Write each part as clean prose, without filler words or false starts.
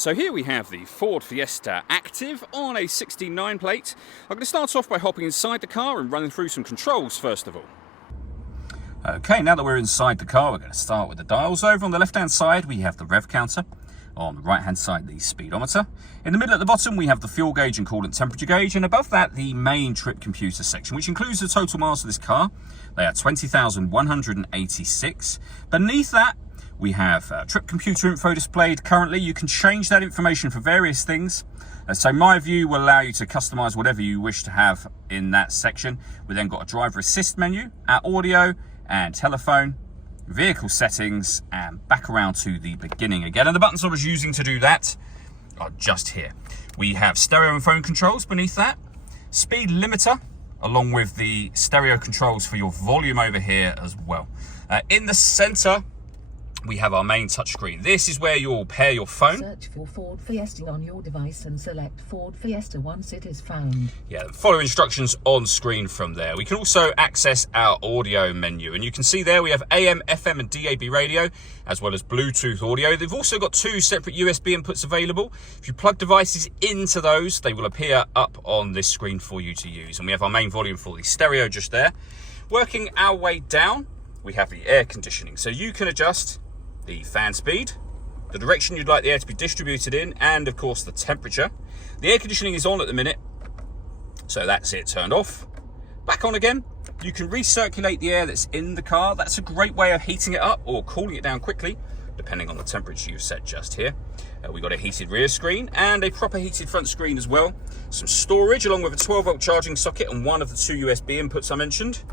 So here we have the Ford Fiesta Active on a 69 plate. I'm going to start off by hopping inside the car and running through some controls first of all. Okay, now that we're inside the car, we're going to start with the dials. Over on the left-hand side, we have the rev counter. On the right-hand side, the speedometer. In the middle at the bottom, we have the fuel gauge and coolant temperature gauge. And above that, the main trip computer section, which includes the total miles of this car. They are 20,186. Beneath that, we have trip computer info displayed currently. You can change that information for various things. So my view will allow you to customize whatever you wish to have in that section. We then got a driver assist menu, our audio and telephone, vehicle settings, and back around to the beginning again. And the buttons I was using to do that are just here. We have stereo and phone controls beneath that, speed limiter, along with the stereo controls for your volume over here as well. In the center, we have our main touchscreen. This is where you'll pair your phone. Search for Ford Fiesta on your device and select Ford Fiesta once it is found. Yeah, follow instructions on screen from there. We can also access our audio menu, and you can see there we have AM, FM and DAB radio, as well as Bluetooth audio. They've also got two separate USB inputs available. If you plug devices into those, they will appear up on this screen for you to use. And we have our main volume for the stereo just there. Working our way down, we have the air conditioning. So you can adjust the fan speed, the direction you'd like the air to be distributed in, and of course the temperature. The air conditioning is on at the minute, so that's it turned off. Back on again. You can recirculate the air that's in the car. That's a great way of heating it up or cooling it down quickly, depending on the temperature you've set just here. We've got a heated rear screen and a proper heated front screen as well. Some storage along with a 12-volt charging socket and one of the two USB inputs I mentioned.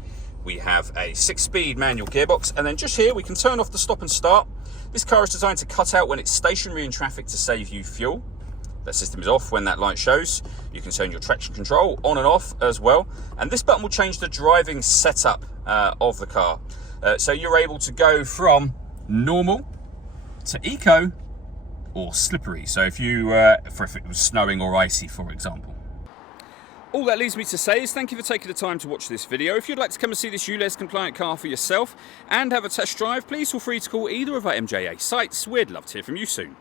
We have a 6-speed manual gearbox, and then just here we can turn off the stop and start. This car is designed to cut out when it's stationary in traffic to save you fuel. That system is off when that light shows. You can turn your traction control on and off as well. And this button will change the driving setup of the car. So you're able to go from normal to eco or slippery. So if it was snowing or icy, for example. All that leaves me to say is thank you for taking the time to watch this video. If you'd like to come and see this ULEZ compliant car for yourself and have a test drive, please feel free to call either of our MJA sites. We'd love to hear from you soon.